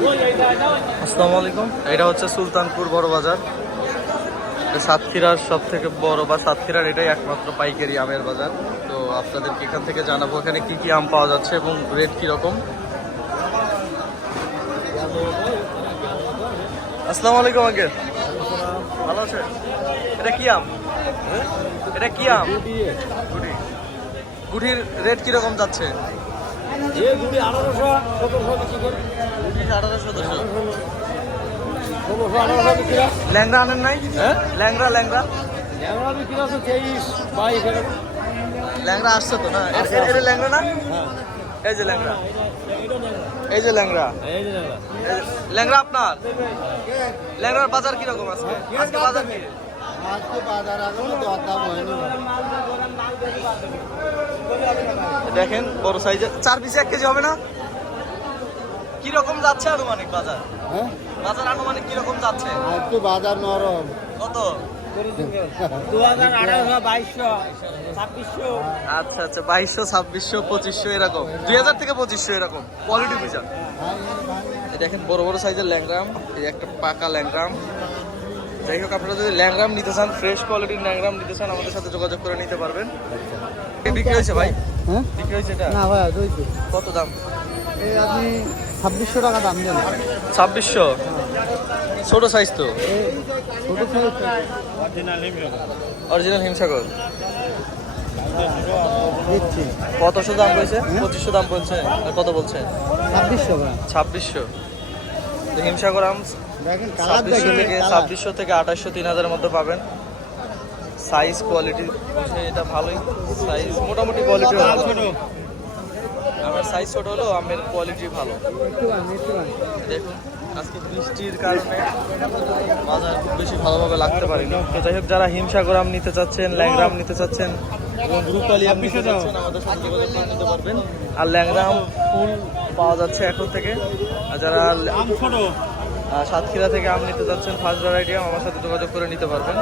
আসসালামু আলাইকুম। এটা হচ্ছে সুলতানপুর বড় বাজার। সাতক্ষীরার সব থেকে বড় বা সাতক্ষীরার এটাই একমাত্র পাইকারি আমের বাজার। তো আপনাদেরকে এখান থেকে জানাব এখানে কি কি আম পাওয়া যাচ্ছে এবং রেট কীরকম আসসালামু আলাইকুম আঙ্কেল। ভালো আছেন? এটা কি আম? এটা কি আম? গুটি। গুটির রেট কীরকম যাচ্ছে? আঠারোশো ল্যাংড়া আনেন নাই? ল্যাংড়া ল্যাংড়া? ল্যাংড়া আসছে তো না? এটা ল্যাংড়া না? এই যে ল্যাংড়া। এই যে ল্যাংড়া। এই যে- ল্যাংড়া। আপনার? ল্যাংড়ার বাজার কীরকম আজকে আজকে বাজার কি? আজকে বাজার এখনও দরদাম হয়নি। দেখেন বড় সাইজের চার পিসে এক কেজি হবে না? কীরকম যাচ্ছে আনুমানিক বাজার? হ্যাঁ? বাজার আনুমানিক কীরকম যাচ্ছে? আজকে বাজার নরম। কত? আচ্ছা আচ্ছা বাইশশো ছাব্বিশশো পঁচিশশো এরকম। দুই হাজার থেকে পঁচিশশো এরকম। কোয়ালিটি বুঝা এই দেখেন বড় বড় সাইজের ল্যাংরাম এই একটা পাকা ল্যাংরাম যাই হোক আপনারা যদি ল্যাংরাম নিতে চান ফ্রেশ কোয়ালিটির ল্যাংরাম নিতে চান আমাদের সাথে যোগাযোগ করে নিতে পারবেন। এই বিক্রি হয়েছে ভাই? হ্যাঁ? বিক্রি হয়েছে এটা? না ভাই কত দাম? এই আপনি ছাব্বিশশো টাকা দাম দেন। ছাব্বিশশো? ছোট সাইজ তো। Size original Himsagar. কতশো দাম বলছে? পঁচিশশো দাম বলছে? আর কত বলছে? ছাব্বিশশো ছাব্বিশশো। হিমসাগর আম ছাব্বিশশো থেকে আঠাশশো তিন হাজারের মধ্যে পাবেন। সাইজ কোয়ালিটি এটা ভালোই। সাইজ মোটামুটি কোয়ালিটি আমার সাইজ ছোট। হলেও আমের কোয়ালিটি ভালো। দেখুন আজকে বৃষ্টির কারণে বাজার খুব বেশি ভালোভাবে লাগতে পারেনি। তো যাই হোক যারা হিমসাগর আম নিতে চাচ্ছেন ল্যাংরাম নিতে চাচ্ছেন এবং রূপালি আম নিতে চাচ্ছেন আমাদের সাথে যোগাযোগ করে নিতে পারবেন। আর ল্যাংরাম ফুল পাওয়া যাচ্ছে এখন থেকে। আর যারা সাতক্ষীরা থেকে আপনি তো যাচ্ছেন ফার্স্ট ভ্যারাইটি আমার সাথে যোগাযোগ করে নিতে পারবেন।